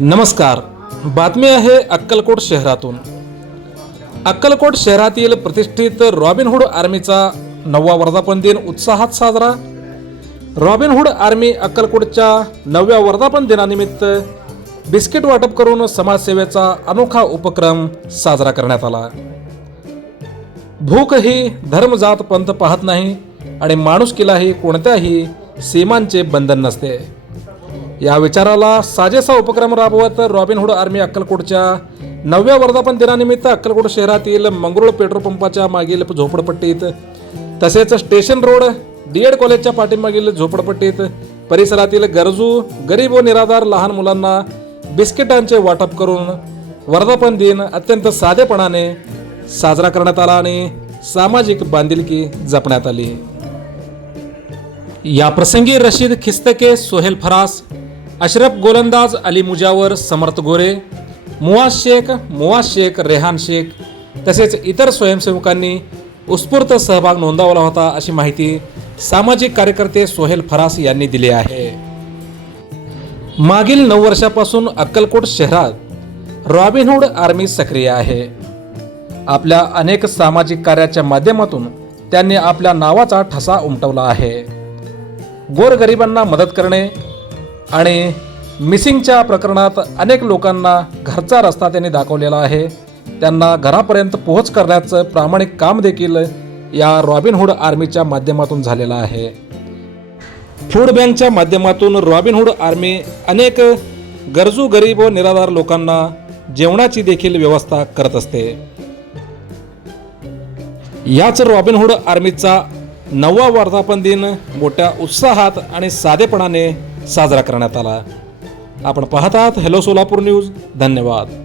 नमस्कार. बातमी आहे अक्कलकोट शहरातून. अक्कलकोट शहरातील प्रतिष्ठित रॉबिनहूड आर्मीचा 9वा वर्धापन दिन उत्साहात साजरा. रॉबिनहूड आर्मी अक्कलकोटच्या 9व्या वर्धापन दिनानिमित्त बिस्किट वाटप करून समाजसेवेचा अनोखा उपक्रम साजरा करण्यात आला. भूक ही धर्म जात पंथ पाहत नाही आणि माणुसकीलाही कोणत्याही सीमांचे बंधन नसते. या विचाराला साजेसा उपक्रम राबवत रॉबिनहूड आर्मी अक्कलकोटच्या 9व्या वर्धापन दिनानिमित्त अक्कलकोट शहरातील मंगरुळ पेट्रोल पंपाच्या मागील झोपडपट्टीत तसेच स्टेशन रोड डीएड कॉलेजच्या पाठीमागील झोपडपट्टीत परिसरातील गरजू गरीब व निराधार लहान मुलांना बिस्किटांचे वाटप करून वर्धापन दिन अत्यंत साधेपणाने साजरा करण्यात आला आणि सामाजिक बांधिलकी जपण्यात आली. या प्रसंगी रशीद खिस्तके, सोहेल फरास, अशरफ गोलंदाज, अली मुजावर, समर्थ गोरे, मुआज शेख, रेहान शेख तसेच इतर स्वयंसेवकांनी उत्स्फूर्त सहभाग नोंदवला होता, अशी माहिती सामाजिक कार्यकर्ते सोहेल फरास यांनी दिली आहे. मागील 9 वर्षापासून अक्कलकोट शहरात रॉबिनहूड आर्मी सक्रिय आहे. आपल्या अनेक सामाजिक कार्याच्या माध्यमातून त्यांनी आपल्या नावाचा ठसा उमटवला आहे. गोरगरिबांना मदत करणे आणि मिसिंगच्या प्रकरणात अनेक लोकांना घरचा रस्ता त्यांनी दाखवलेला आहे. त्यांना घरापर्यंत पोहोच करण्याचं प्रामाणिक काम देखील या रॉबिनहूड आर्मीच्या माध्यमातून झालेलं आहे. फूड बँकच्या माध्यमातून रॉबिनहूड आर्मी अनेक गरजू गरीब व निराधार लोकांना जेवणाची देखील व्यवस्था करत असते. याच रॉबिनहूड आर्मीचा 9वा वर्धापन दिन मोठ्या उत्साहात आणि साधेपणाने साजरा करण्यात आला. आपण पाहत आहात हेलो सोलापूर न्यूज. धन्यवाद.